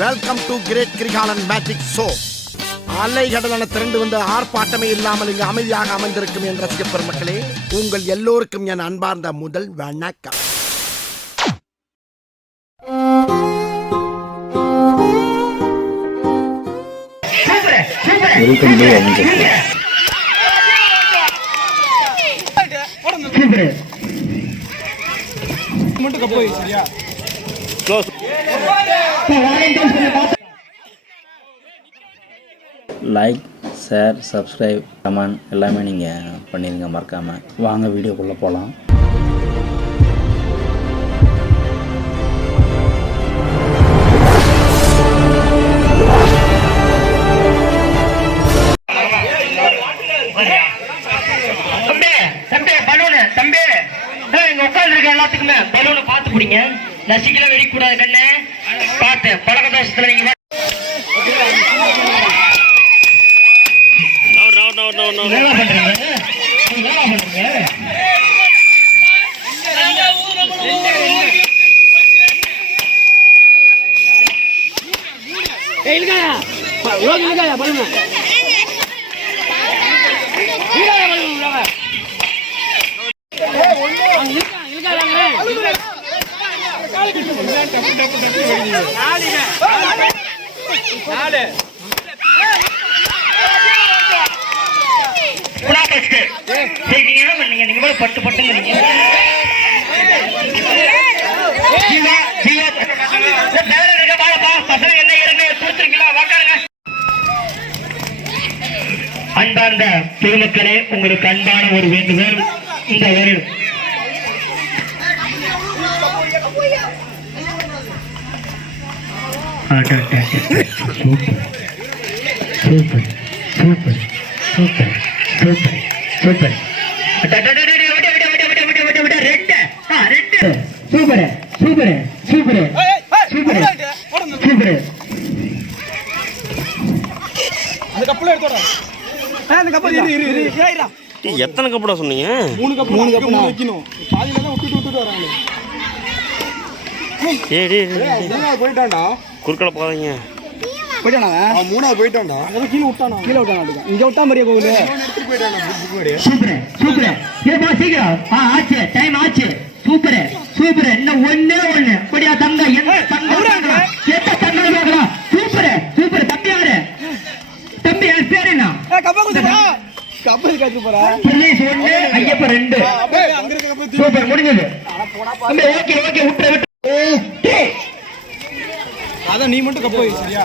Welcome to great Kirikalan magic show. அலைகடலான திரண்டு வந்து ஆர்ப்பாட்டமே இல்லாமல் இங்கு அமைதியாக அமைந்திருக்கும் என் ரசிக பெருமக்களே, உங்கள் எல்லோருக்கும் என் அன்பார்ந்த முதல் வணக்கம். லைக், ஷேர், சப்ஸ்கிரைப், கமெண்ட் எல்லாமே நீங்கள் பண்ணிடுங்க மறக்காமல். வாங்க வீடியோக்குள்ளே போகலாம். எல்லாத்துக்குமே பலூன் பார்த்து பிடிங்க. நசிக்கல வெடிக்கூடாது கண்ணு பார்த்து பழக்க தோஷத்துல நீங்க பட்டு பட்டுங்க அன்பார்ந்த பொதுமக்களே, உங்களுக்கு அன்பான ஒரு வேண்டுகோள். இந்த ஒரு super super super super super super super super super super. அந்த கப்பல் எடுத்துடா. அந்த கப்பல் இரு. எத்தனை கப்படா சொன்னீங்க? 3 கப் வைக்கணும். பாதியில தான் விட்டுட்டு வராங்க. போயிட்டான்டா. குறுக்கல போகாதீங்க. போயிட்டானா? அவன் 3ஆவது போயிட்டான்டா. அவன் கீழ விட்டானா? கீழ விட்டானா? இங்க விட்டா மாதிரியே போகுது. எடுத்து போயிட்டானா புக் மாதிரி. Super super. ஏப்பா சீக்கிரம். ஆச்சு. டைம் ஆச்சு. Super super. இன்னும் ஒண்ணே. கொடியா தங்க என்ன தங்க வராங்க? எத்த தங்க வராங்க? Super super. தம்பி யாரு? தம்பி யார் பேர் என்ன? கப்ப குடுடா. கப்பல் காச்சு போறா. போலீஸ் 1 ஐயப்ப 2. அங்க இருக்க கப்பல் சூப்பர் முடிஞ்சது. தம்பி ஓகே விட்டு. அத நீ மட்டும் கப் போய் சரியா?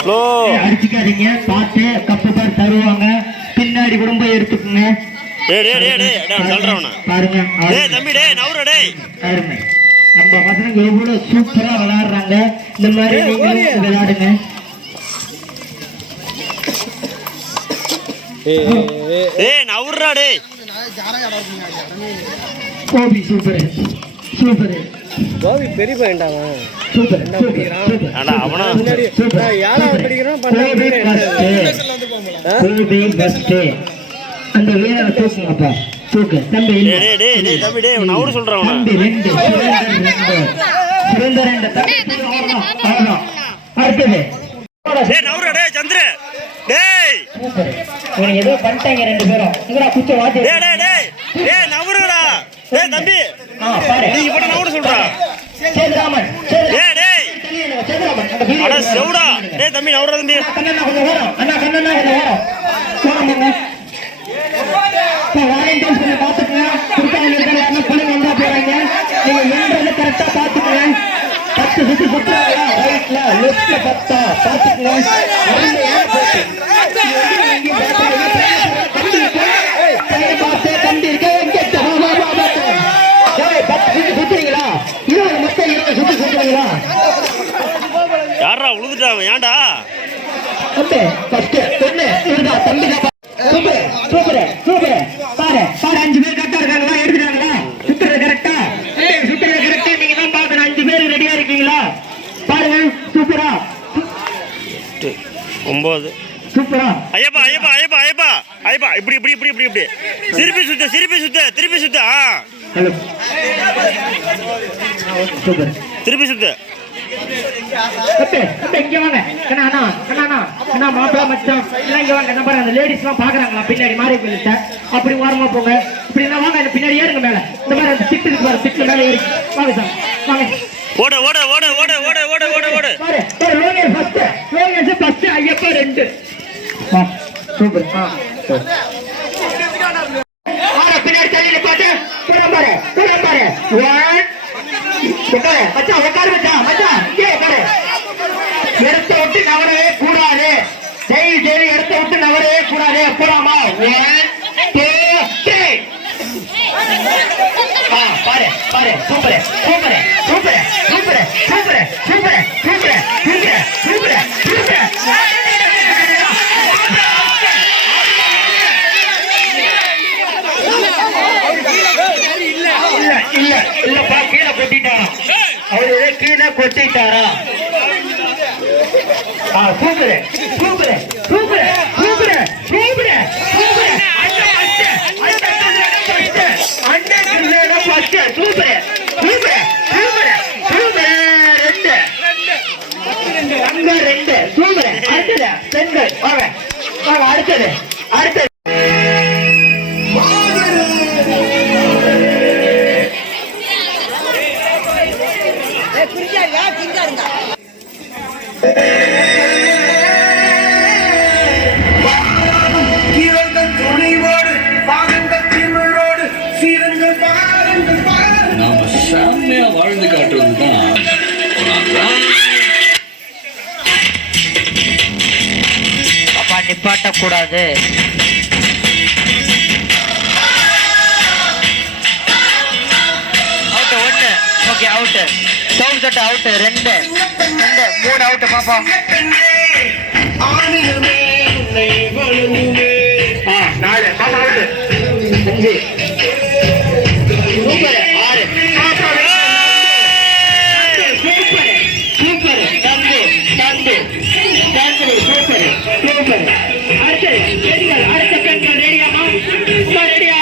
ஸ்லோ அடிச்சுக்காதீங்க. பாத்து கப்பு பார் தருவாங்க. பின்னாடி கூட போய் எடுத்துக்கங்க. பாருங்க தம்பி டேய் நவுற டேய். பாருங்க நம்ம பசங்க எவ்வளவு சூப்பரா விளையாடுறாங்க. இந்த மாதிரி நீங்களும் விளையாடுங்க. நவுறா டேய். Gopi super super. கோபி பெரிய பையன்டாங்க. சூப்பர் என்ன படிக்கிறான்? அட அவனா முன்னாடி 7வது படிக்கிறான். 12வது அந்த வீரரை தூக்குங்கப்பா. தூக்கு தம்பி. டேய் தம்பி டேய் நவுற சொல்றேன் அவன. தம்பி 2 சுரேந்தர் 2 தம்பி அவ்வளவுதான். அடுத்தது டேய் நவுற டேய் சந்திர டேய். சூப்பர். நீங்க ஏதோ பண்ணிட்டீங்க 2 பேரும். இங்கடா குச்ச வாட்டி. டேய் நவுறடா. டேய் தம்பி. பாரு. நீ இப்ப நவுற சொல்றா. சேதுராமன். டேய் சேதுராமன். அட செவுடா. டேய் தம்பி நவுற தம்பி. கண்ணனா கொஞ்சம் வரோம். அண்ணா கண்ணனா கொஞ்சம் வரோம். போறோம். வாலண்டியர்ஸ் கொஞ்சம் பாத்துக்கங்க. குறுக்கால இருக்கிற யாரும் பணம் வந்தா போறாங்க. நீங்க என்றது கரெக்டா பாத்துக்கங்க. 10 சுத்தி சுத்துறாங்க. ரைட்ல லெஃப்ட்ல 10 பாத்துக்கங்க. கண்டி இருக்க சுத்துறீங்களா? 20 மொத்தம் 20 சுத்தி சுத்துறீங்களா? யாரா உழுதுட்டாங்க ஏன்டா? ஃபர்ஸ்ட் ஒண்ணு இருந்தா தம்பி சூப்பர் சூப்பர் சூப்பர். பாரு 5 பேர் கரெக்டா இருக்காங்களா? எடுத்துட்டாங்களா? சுத்துறது கரெக்டா? சுத்துறது கரெக்டா? நீங்க தான் பாக்கணும். 5 பேர் ரெடியா இருக்கீங்களா? பாருங்க சூப்பரா. 9 சூப்பரா. ஐயப்பா ஐயப்பா ஐயப்பா ஐயப்பா ஐயப்பா இப்படி இப்படி இப்படி இப்படி இப்படி திருப்பி சுத்த. Hello super. திருப்பி சுத்து. இங்க வாங்க அண்ணா அண்ணா அண்ணா அண்ணா மாப்பிள்ள மச்சான் எல்லாம் இங்க வாங்க. நம்பர் அந்த லேடிஸ் எல்லாம் பாக்குறாங்களா பின்னாடி மாறி போயிட்ட அப்படி ஓரமா போங்க. இப்படி எல்லாம் வாங்க இந்த பின்னாடி ஏறுங்க மேல. இந்த மாதிரி அந்த திட்டு இருக்கு பாரு, திட்டு மேல ஏறி வாங்க சார் வாங்க. ஓட ஓட ஓட ஓட ஓட ஓட ஓட ஓட பாரு லோகேஷ் ஃபர்ஸ்ட் ஐயப்பா 2. சூப்பர். பின்னாடி தள்ளி பாத்து பாரு 1 உட்காரு மச்சான், உட்காரு மச்சான், மச்சான் இங்கே உட்காரு. இடத்த விட்டு நவரவே கூடாது, தயவு செய்து இடத்த விட்டு நவரவே கூடாது. போலாமா? 1 2 3. பாரு பாரு super super super super super super super super super super. இல்ல இல்லப்பா, கீழே கொட்டிட்டாரா அவரு? கீழே கொட்டிட்டாரா? Super super super super super super. Super super super super 2 super. அடுத்தது பெண்கள் வாங்க வாங்க. அடுத்தது அடுத்தது நாம செம்மையா வாழ்ந்து காட்டுறதுதான் அப்பா நிப்பாட்டக்கூடாது. Out 1. Okay out. Sound cut out. 2 3 out. பாப்பா 4 பாப்பா அவுட். 5 super 6 super super. தந்து சூப்பர் சூப்பர். அடுத்து பெண்கள், அடுத்த பெண்கள் ரெடியாமா? ரெடியா?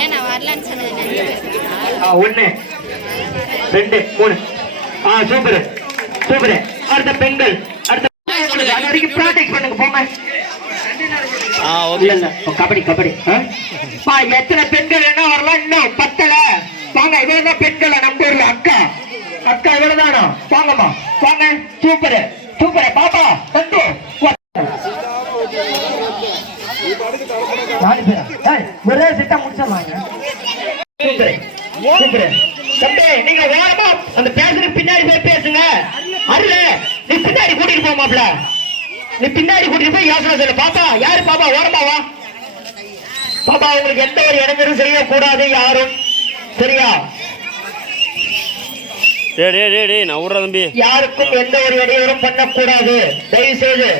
ஏன் நான் வரலன்னு சொன்னது 1 2 3. Super super. அடுத்த பெண்கள், அடுத்த அது வரைக்கும் ப்ராக்டிஸ் பண்ணுங்க போங்க. இல்ல இல்ல கபடி கபடி. எத்தனை பெண்கள் என்ன வரலாம்? இன்னும் 10ல வாங்க. இவ்வளவுதான் பெண்கள் நம்ம ஊர்ல. அக்கா அக்கா இவ்வளவுதானா? வாங்கம்மா வாங்க. Super super. பாப்பா தந்து 4 பேரா? ஒரே செட்டா முடிச்சிடலாங்க. Super super. தம்பி நீங்க வேகமா அந்த பேசுறதுக்கு பின்னாடி போய் பேசுங்க. அருளே நீ பின்னாடி கூட்டிட்டு போ மாப்ள. நீ பின்னாடி கூட்டிட்டு போய் யோசனை சொல்லு. பாப்பா யாரு? பாப்பா ஓரமா வா. பாப்பா உங்களுக்கு எந்த ஒரு இடைஞ்சலும் செய்யக்கூடாது யாரும், சரியா? நான் விடுற தம்பி. யாருக்கும் எந்த ஒரு இடையூறும் பண்ணக்கூடாது தயவு செய்து.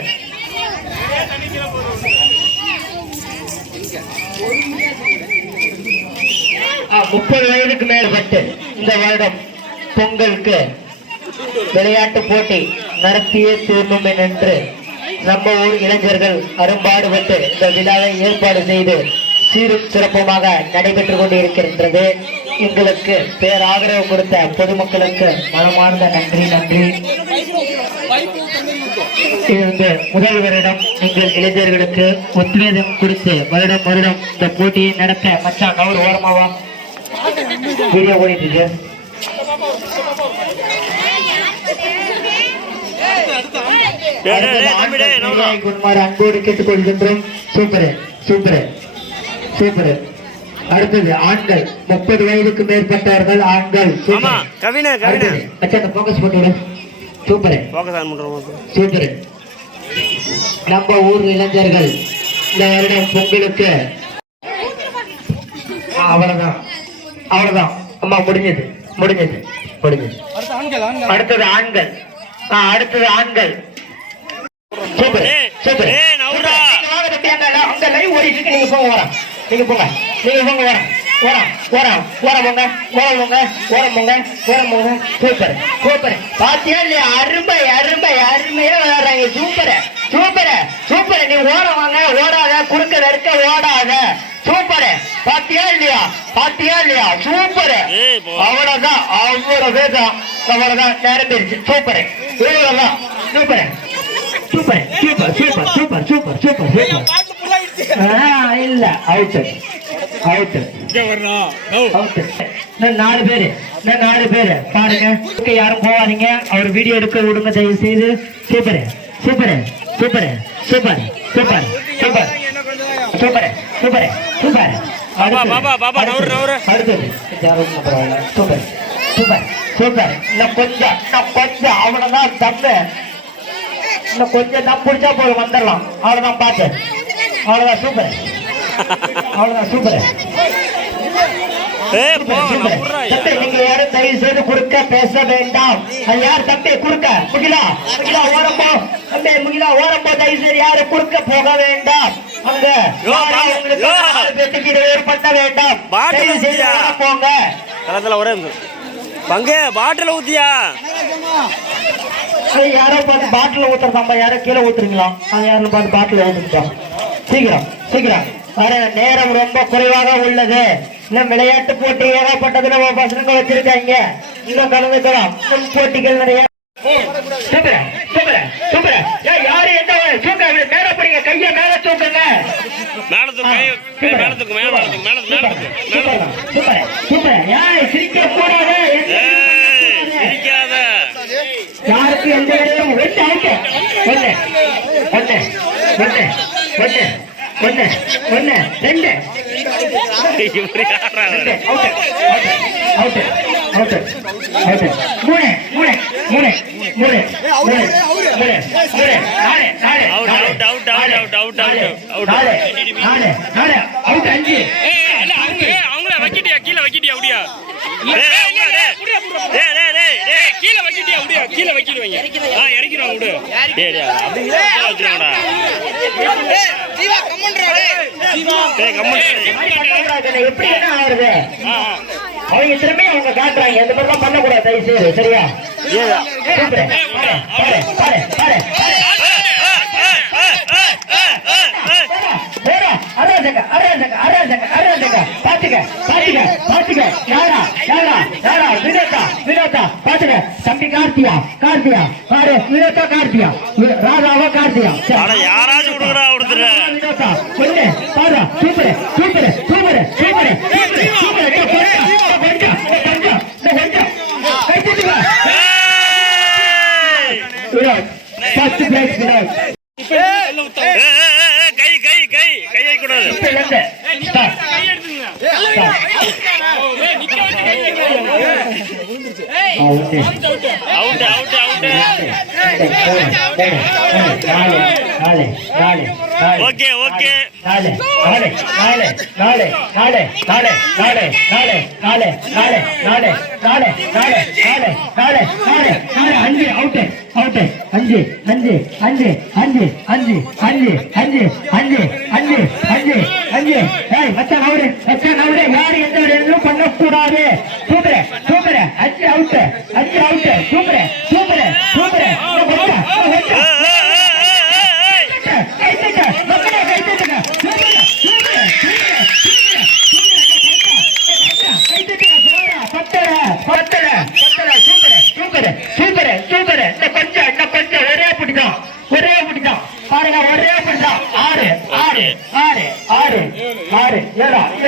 ஆ 30 வயதுக்கு மேற்பட்டு இந்த வருடம் பொங்கலுக்கு விளையாட்டு போட்டி நடத்தியே தீர்ணும் என்று நம்ம ஊர் இளைஞர்கள் அரும்பாடுபட்டு இந்த விழாவை ஏற்பாடு செய்து சீரும் சிறப்புமாக நடைபெற்றுக் கொண்டிருக்கின்றது. எங்களுக்கு பேராதரவு கொடுத்த பொதுமக்களுக்கு மனமார்ந்த நன்றி நன்றி. இந்த முதல் வருடம் எங்கள் இளைஞர்களுக்கு ஒத்துழைப்பு கொடுத்து வருடம் வருடம் இந்த போட்டியை நடத்த மச்சான் அவர் ஓரமாவா வீடியோ ஓடிட்டு அன்போடு கேட்டுக்கொள்கின்றோம். Super super super. அடுத்தது ஆண்கள் 30 வயதுக்கு மேற்பட்டவர்கள் ஆண்கள். போக்கஸ் போட்டு சூப்பர் சூப்பர். நம்ம ஊர் இளைஞர்கள் இந்த வருடம் பொங்கலுக்கு அவ்வளவுதான் அவ்வளவுதான் அம்மா முடிஞ்சது முடிஞ்சது முடிஞ்சது. அடுத்தது ஆண்கள். அடுத்தது ஆண்கள். Super super. அங்க லைவ் ஓடிட்டு இருக்கு. நீங்க போங்க ஓரம். நீங்க போங்க நீங்க போங்க ஓரம் ஓரம் ஓரம் ஓரம் போங்க ஓரம் போங்க ஓரம் போங்க ஓரம் போங்க. Super super. பாத்தியா இல்லையா? அருமை அருமை அருமையா விளையாடுறாங்க. Super super super. நீ ஓரம் வாங்க. ஓடாத குறுக்க நெருக்க ஓடாத. சூப்பர் பாத்தியா இல்லையா சூப்பர் ஏய், போ. அவ்வளவுதான் அவ்வளவுதான் நேரம் போயிருச்சு சூப்பர் இவ்வளவுதான் super super super super super super super super இல்ல அவுட் அவுட் நாலு பேரு பாருங்க யாரும் போவாதீங்க அவர் வீடியோ எடுக்க விடுங்க தயவு செய்து super super super super super super super super super அடுத்தது சூப்பர் சூப்பர் சூப்பர் இன்னும் கொஞ்சம் அவ்வளவுதான் தப்பு இன்னும் கொஞ்சம் தான் பிடிச்சா போதும் வந்துடலாம் அவ்வளவுதான் பாத்து அவ்வளவுதான் சூப்பர் சூப்பர் நீங்க யாரும் தயவு செய்து குறுக்க பேச வேண்டாம் அது யார் தம்பி குறுக்க முகிலா ஓரம்போ தம்பி முகிலா ஓரம்போ தயவு செய்து யாரும் குறுக்க போக வேண்டாம் அங்க பண்ண வேண்டாம் தயவு செய்து போங்க ஒரே பங்கே பாட்டில் ஊத்தியா யாரோ பார்த்து பாட்டில் ஊத்துறதாம்பா யாரோ கீழே ஊத்துறீங்களா அது யாரும் பார்த்து பாட்டில் ஊத்துட்டோம் சீக்கிரம் வர நேரம் ரொம்ப குறைவாக உள்ளது இன்னும் விளையாட்டு போட்டி ஏகப்பட்டது நம்ம பசங்க வச்சிருக்காங்க இன்னும் கலந்துக்கலாம் இன்னும் போட்டிகள் நிறைய யாரு என்ன மேல போறீங்க கைய மேல தூக்குங்க சிரிக்க கூடாது யாருக்கு எந்த வேலையும் ஒண்ணு ரெண்டு அவங்கள வைக்கிட்டியா கீழே வைக்கிட்டியா அப்படியா கீழே வைக்கிட்டியா அப்படியா கீழே வைக்கிடுவீங்க இறக்கிறோம் விடு எப்படி என்ன ஆகுது அவங்க திரும்பி அவங்க காட்டுறாங்க எந்த பேர்லாம் பண்ணக்கூடாது தயவு செய்து சரியா தம்பி கார்த்தியா ராதாவா கார்த்தியா யாராச்சும் விடுறா கொடுத்துற சொல்லு பாரா சூப்பர் சூப்பர் சூப்பர் சூப்பர் கை கூடாது ஓகே ஓகே பண்ணக்கூடாது சூப்பர் சூப்பர் அஞ்சு அவுட் சூப்பர் சூப்பர் சூப்பர் ஒரே பிடிதான் பாருங்க ஒரே பிடிதான் 6 6 6 6 6 7 7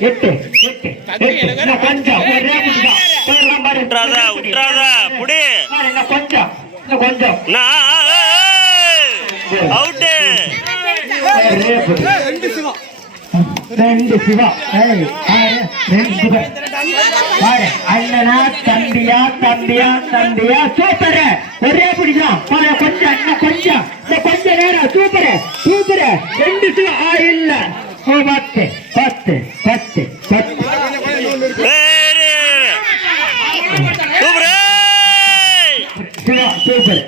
7 கொஞ்சம் ரெண்டு சிவா அண்ணனா தம்பியா சூப்பர் ஒரே பிடிக்கலாம் கொஞ்சம் நேரம் சூப்பர் ரெண்டு சிவா இல்ல 10 சிவா சூப்பர்